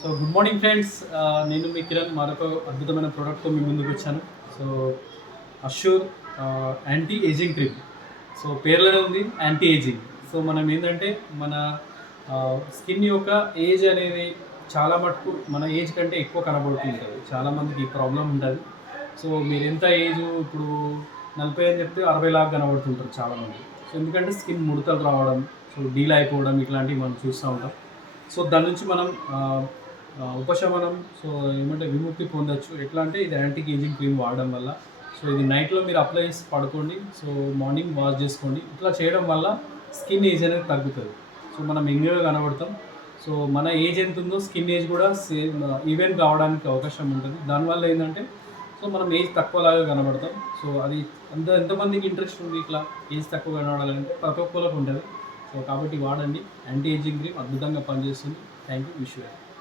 So good morning friends, నేను మీ కిరణ్ మరొక అద్భుతమైన ప్రోడక్ట్తో మీ ముందుకు వచ్చాను. So Assure anti aging cream. So పేర్లోనే ఉంది యాంటీ ఏజింగ్. సో మనం ఏంటంటే మన స్కిన్ యొక్క ఏజ్ అనేది చాలా మటుకు మన ఏజ్ కంటే ఎక్కువ కనబడుతుంటుంది. చాలామందికి ఈ ప్రాబ్లం ఉంటుంది. సో మీరు ఎంత ఏజ్ ఇప్పుడు 40 అని చెప్తే 60 లాగా కనబడుతుంటారు చాలామంది. సో ఎందుకంటే స్కిన్ ముడతలు రావడం, సో డీల్ అయిపోవడం ఇట్లాంటివి మనం చూస్తూ ఉంటాం. సో దాని నుంచి మనం ఉపశమనం, సో ఏమంటే విముక్తి పొందొచ్చు. ఎట్లా అంటే ఇది యాంటీ ఏజింగ్ క్రీమ్ వాడడం వల్ల. సో ఇది నైట్లో మీరు అప్లై చేసి పడుకోండి, సో మార్నింగ్ వాష్ చేసుకోండి. ఇట్లా చేయడం వల్ల స్కిన్ ఏజ్ అనేది తగ్గుతుంది. సో మనం యంగ్గా కనబడతాం. సో మన ఏజ్ ఎంత ఉందో స్కిన్ ఏజ్ కూడా సేమ్ ఈవెన్ కావడానికి అవకాశం ఉంటుంది. దానివల్ల ఏంటంటే సో మనం ఏజ్ తక్కువలాగా కనబడతాం. సో అది ఎంతమందికి ఇంట్రెస్ట్ ఉంది ఇట్లా ఏజ్ తక్కువ కనబడాలంటే ప్రతి ఒక్కరికి ఉంటుంది. సో కాబట్టి వాడండి, యాంటీ ఏజింగ్ క్రీమ్ అద్భుతంగా పనిచేస్తుంది. Thank you. Wish you.